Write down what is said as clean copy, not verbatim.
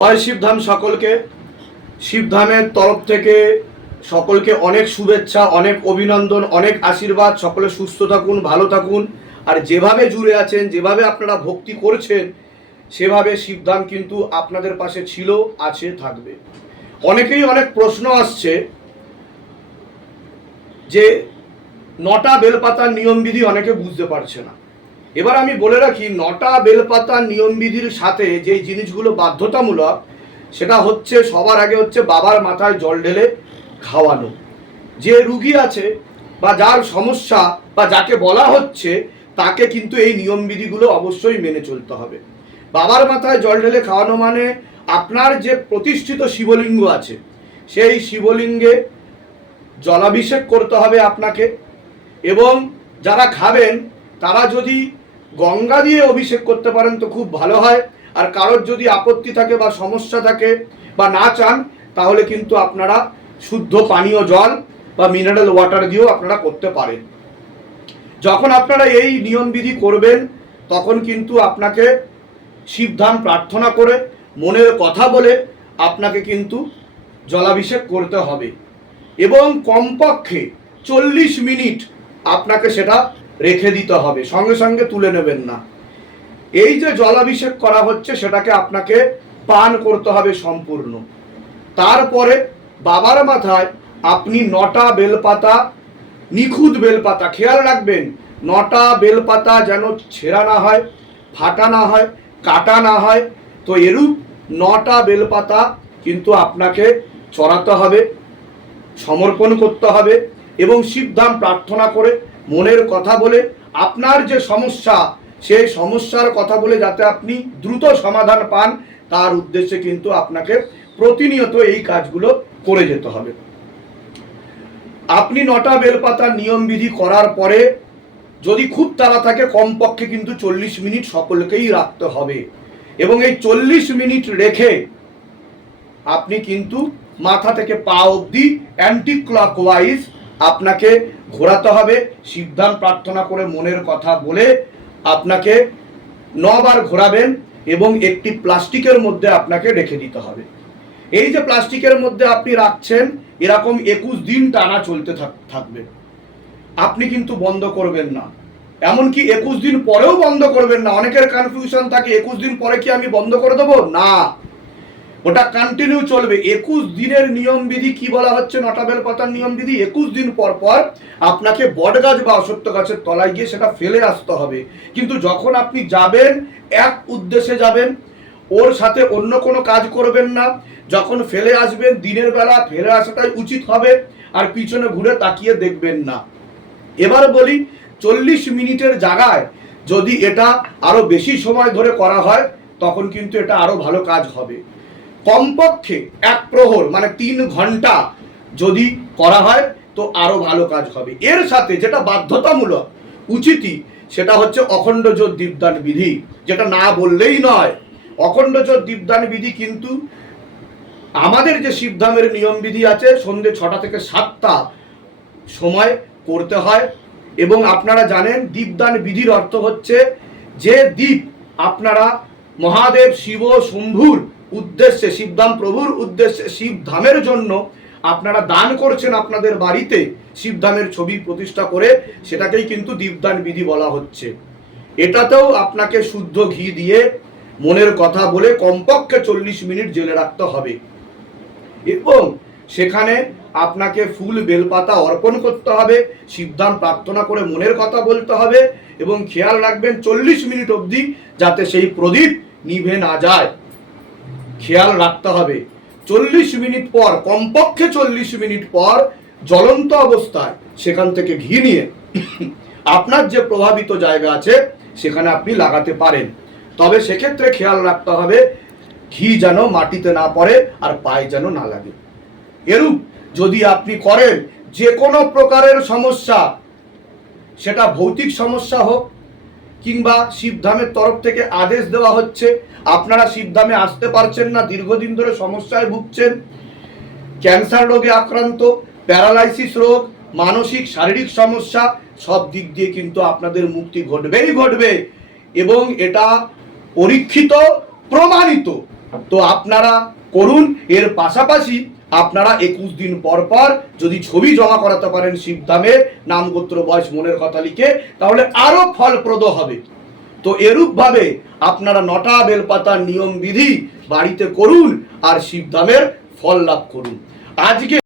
জয় শিবধাম সকলকে। শিবধামের তরফ থেকে সকলকে অনেক শুভেচ্ছা, অনেক অভিনন্দন, অনেক আশীর্বাদ। সকলে সুস্থ থাকুন, ভালো থাকুন। আর যেভাবে জুড়ে আছেন, যেভাবে আপনারা ভক্তি করছেন, সেভাবে শিবধাম কিন্তু আপনাদের পাশে ছিল, আছে, থাকবে। অনেকেই অনেক প্রশ্ন আসছে যে 9টা বেলপাতার নিয়মবিধি অনেকে বুঝতে পারছে না। এবার আমি বলে রাখি, 9টা বেলপাতার নিয়মবিধির সাথে যে জিনিসগুলো বাধ্যতামূলক, সেটা হচ্ছে সবার আগে হচ্ছে বাবার মাথায় জল ঢেলে খাওয়ানো। যে রুগী আছে বা যার সমস্যা বা যাকে বলা হচ্ছে, তাকে কিন্তু এই নিয়মবিধিগুলো অবশ্যই মেনে চলতে হবে। বাবার মাথায় জল ঢেলে খাওয়ানো মানে আপনার যে প্রতিষ্ঠিত শিবলিঙ্গ আছে, সেই শিবলিঙ্গে জলাভিষেক করতে হবে আপনাকে। এবং যারা খাবেন তারা যদি গঙ্গা দিয়ে অভিষেক করতে পারেন তো খুব ভালো হয়। আর কারোর যদি আপত্তি থাকে বা সমস্যা থাকে বা না চান, তাহলে কিন্তু আপনারা শুদ্ধ পানীয় জল বা মিনারেল ওয়াটার দিয়েও আপনারা করতে পারেন। যখন আপনারা এই নিয়মবিধি করবেন, তখন কিন্তু আপনাকে শিবধাম প্রার্থনা করে মনের কথা বলে আপনাকে কিন্তু জলাভিষেক করতে হবে। এবং কমপক্ষে 40 মিনিট আপনাকে সেটা রেখে দিতে হবে, সঙ্গে সঙ্গে তুলে নেবেন না। এই যে জলাভিষেক করা হচ্ছে, সেটাকে আপনাকে পান করতে হবে সম্পূর্ণ। তারপরে বাবার মাথায় আপনি 9টা বেলপাতা, নিখুঁত বেলপাতা, খেয়াল রাখবেন 9টা বেলপাতা যেন ছেঁড়া না হয়, ফাটা না হয়, কাটা না হয়। তো এরূপ 9টা বেলপাতা কিন্তু আপনাকে চড়াতে হবে, সমর্পণ করতে হবে। এবং শিবধাম প্রার্থনা করে মনের কথা বলে আপনার যে সমস্যা, সেই সমস্যার কথা বলে যাতে আপনি দ্রুত সমাধান পান, তার উদ্দেশ্যে কিন্তু আপনাকে প্রতিনিয়ত এই কাজগুলো করে যেতে হবে। আপনি 9টা বেলপাতার নিয়মবিধি করার পরে যদি খুব তাড়া থাকে, কমপক্ষে কিন্তু 40 মিনিট সকলকেই রাখতে হবে। এবং এই 40 মিনিট রেখে আপনি কিন্তু মাথা থেকে পা অবধি অ্যান্টি ক্লকওয়াইজ আপনাকে ঘোরাতে হবে। শিবধাম প্রার্থনা করে মনের কথা বলে আপনাকে 9 বার ঘোরাবেন এবং একটি প্লাস্টিকের মধ্যে আপনাকে রেখে দিতে হবে। এই যে প্লাস্টিকের মধ্যে আপনি রাখছেন, এরকম 21 দিন টানা চলতে থাকবে। আপনি কিন্তু বন্ধ করবেন না, এমনকি 21 দিন পরেও বন্ধ করবেন না। অনেকের কনফিউশন থাকে, 21 দিন পরে কি আমি বন্ধ করে দেবো? না, ওটা কন্টিনিউ চলবে। 21 দিনের নিয়মবিধি কি বলা হচ্ছে, 9টা বেলপাতার নিয়মবিধি, 21 দিন পর পর আপনাকে বটগাছ বা অশ্বত্থ গাছের তলায় গিয়ে সেটা ফেলে আসতে হবে। কিন্তু যখন আপনি যাবেন, এক উদ্দেশ্যে যাবেন, ওর সাথে অন্য কোনো কাজ করবেন না। যখন ফেলে আসবেন, দিনের বেলা ফেলে আসাটাই উচিত হবে, আর পিছনে ঘুরে তাকিয়ে দেখবেন না। এবার বলি, 40 মিনিটের জায়গায় যদি এটা আরো বেশি সময় ধরে করা হয়, তখন কিন্তু এটা আরো ভালো কাজ হবে। কমপক্ষে 1 প্রহর মানে 3 ঘন্টা যদি করা হয়, তো আরো ভালো কাজ হবে। এর সাথে যেটা বাধ্যতামূলক উচিতই, সেটা হচ্ছে অখণ্ড জ্যোত দীপদান বিধি, যেটা না বললেই নয়। অখণ্ড জ্যোত দীপদান বিধি কিন্তু আমাদের যে শিবধামের নিয়মবিধি আছে, সন্ধ্যে 6টা থেকে 7টা সময় করতে হয়। এবং আপনারা জানেন, দীপদান বিধির অর্থ হচ্ছে যে দীপ আপনারা মহাদেব শিব শম্ভুর উদ্দেশ্যে, শিবধাম প্রভুর উদ্দেশ্যে, শিবধামের জন্য আপনারা দান করছেন আপনাদের বাড়িতে, শিবধামের ছবি প্রতিষ্ঠা করে, সেটাকেই কিন্তু দীপদান বিধি বলা হচ্ছে। এটাতেও আপনাকে শুদ্ধ ঘি দিয়ে মনের কথা বলে কমপক্ষে 40 মিনিট জেলে রাখতে হবে। এবং সেখানে আপনাকে ফুল বেলপাতা অর্পণ করতে হবে, শিবধাম প্রার্থনা করে মনের কথা বলতে হবে। এবং খেয়াল রাখবেন 40 মিনিট অবধি যাতে সেই প্রদীপ নিভে না যায়, খেয়াল রাখতে হবে। 40 মিনিট পর, কমপক্ষে 40 মিনিট পর জ্বলন্ত অবস্থায় সেখান থেকে ঘি নিয়ে আপনার যে প্রভাবিত জায়গা আছে সেখানে আপনি লাগাতে পারেন। তবে সেক্ষেত্রে খেয়াল রাখতে হবে ঘি যেন মাটিতে না পড়ে আর পায়ে যেন না লাগে। এরূপ যদি আপনি করেন, যে কোনো প্রকারের সমস্যা, সেটা ভৌতিক সমস্যা হোক কিংবা শিবধামের তরফ থেকে আদেশ দেওয়া হচ্ছে আপনারা শিবধামে আসতে পারছেন না, দীর্ঘদিন ধরে সমস্যায় ভুগছেন, ক্যান্সার রোগে আক্রান্ত, প্যারালাইসিস রোগ, মানসিক শারীরিক সমস্যা, সব দিক দিয়ে কিন্তু আপনাদের মুক্তি ঘটবেই ঘটবে। এবং এটা পরীক্ষিত, প্রমাণিত তো আপনারা করুন। এর পাশাপাশি আপনারা 21 দিন পর পর যদি ছবি জমা করাতে পারেন শিবধামের, নাম গোত্র বয়স মনের কথা লিখে, তাহলে আরো ফলপ্রদ হবে। তো এরূপভাবে আপনারা 9টা বেলপাতার নিয়ম বিধি বাড়িতে করুন আর শিবধামের ফল লাভ করুন। আজকে